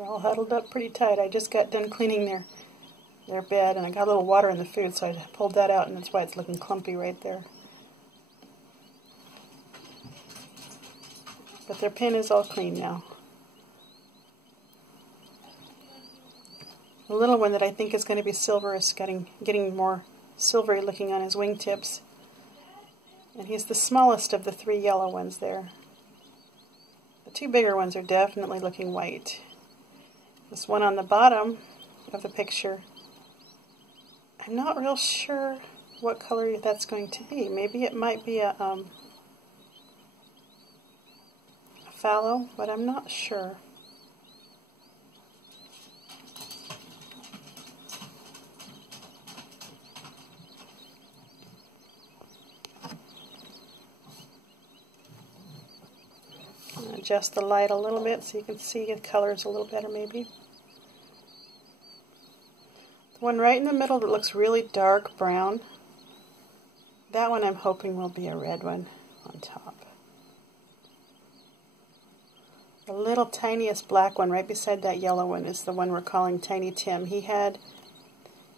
They're all huddled up pretty tight. I just got done cleaning their bed, and I got a little water in the food, so I pulled that out, and that's why it's looking clumpy right there. But their pen is all clean now. The little one that I think is going to be silver is getting more silvery looking on his wingtips. And he's the smallest of the 3 yellow ones there. The 2 bigger ones are definitely looking white. This one on the bottom of the picture, I'm not real sure what color that's going to be. Maybe it might be a fallow, but I'm not sure. Adjust the light a little bit so you can see the colors a little better maybe. The one right in the middle that looks really dark brown, that one I'm hoping will be a red one on top. The little tiniest black one right beside that yellow one is the one we're calling Tiny Tim. He had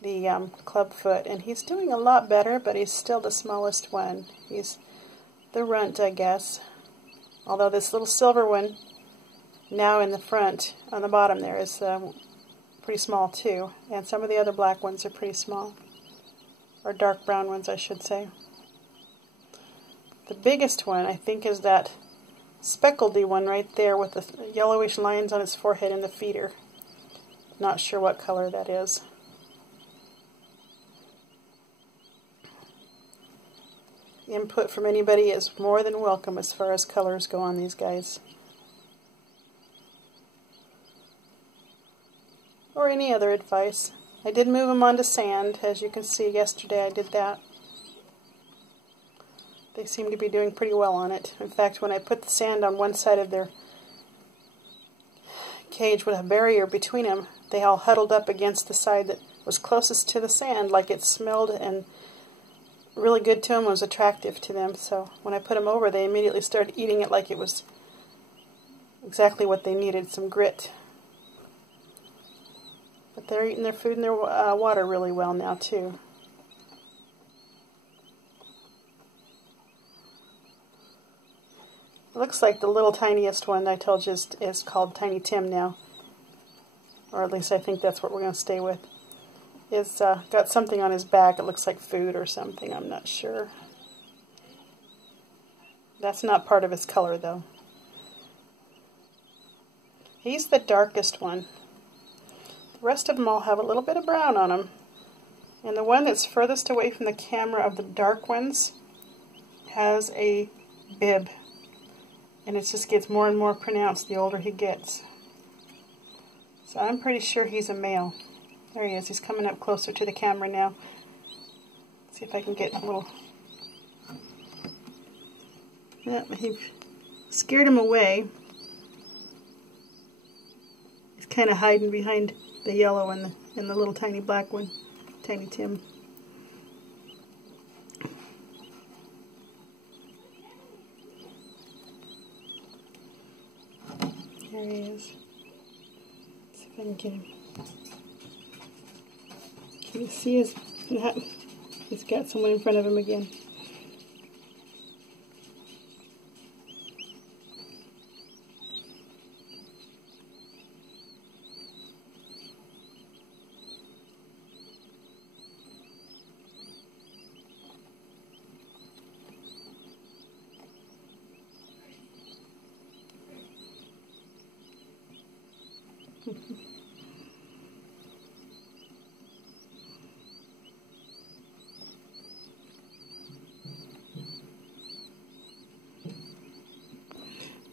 the club foot, and he's doing a lot better, but he's still the smallest one. He's the runt, I guess. Although this little silver one, now in the front, on the bottom there, is pretty small too. And some of the other black ones are pretty small. Or dark brown ones, I should say. The biggest one, I think, is that speckledy one right there with the yellowish lines on its forehead and the feeder. Not sure what color that is. Input from anybody is more than welcome as far as colors go on these guys. Or any other advice. I did move them onto sand. As you can see, yesterday I did that. They seem to be doing pretty well on it. In fact, when I put the sand on one side of their cage with a barrier between them, they all huddled up against the side that was closest to the sand, like it smelled and really good to them, was attractive to them. So when I put them over, they immediately started eating it like it was exactly what they needed, some grit. But they're eating their food and their water really well now too. It looks like the little tiniest one I told you is called Tiny Tim now. Or at least I think that's what we're going to stay with. It's got something on his back. It looks like food or something. I'm not sure. That's not part of his color, though. He's the darkest one. The rest of them all have a little bit of brown on them. And the one that's furthest away from the camera of the dark ones has a bib. And it just gets more and more pronounced the older he gets. So I'm pretty sure he's a male. There he is. He's coming up closer to the camera now. Let's see if I can get a little... Yep, he scared him away. He's kind of hiding behind the yellow and the little tiny black one, Tiny Tim. There he is. Let's see if I can get him. Can you see his... He's got someone in front of him again.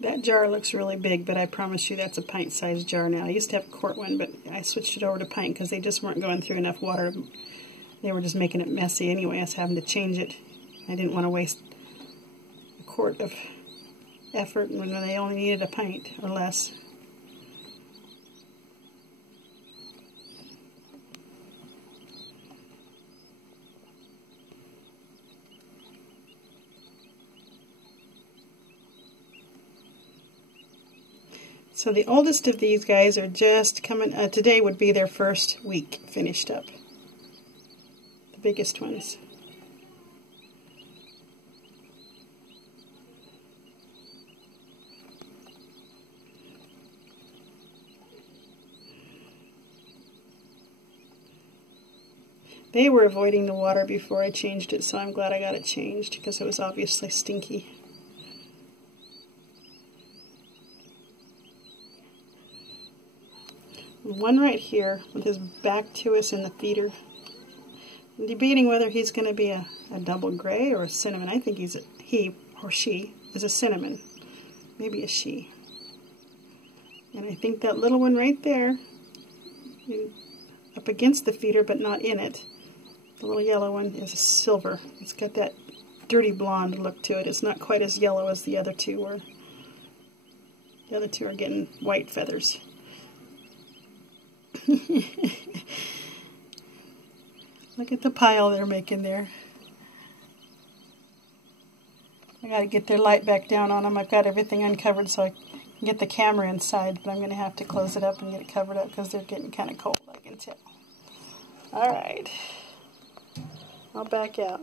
That jar looks really big, but I promise you that's a pint-sized jar now. I used to have a quart one, but I switched it over to pint because they just weren't going through enough water. They were just making it messy anyway. I was having to change it. I didn't want to waste a quart of effort when they only needed a pint or less. So the oldest of these guys are just coming, today would be their first week finished up. The biggest ones. They were avoiding the water before I changed it, so I'm glad I got it changed because it was obviously stinky. One right here with his back to us in the feeder. I'm debating whether he's going to be a double gray or a cinnamon. I think he or she is a cinnamon. Maybe a she. And I think that little one right there, up against the feeder but not in it, the little yellow one is a silver. It's got that dirty blonde look to it. It's not quite as yellow as the other two were. The other two are getting white feathers. Look at the pile they're making there. I gotta get their light back down on them. I've got everything uncovered so I can get the camera inside, but I'm gonna have to close it up and get it covered up because they're getting kind of cold, I can tell. Alright, I'll back out.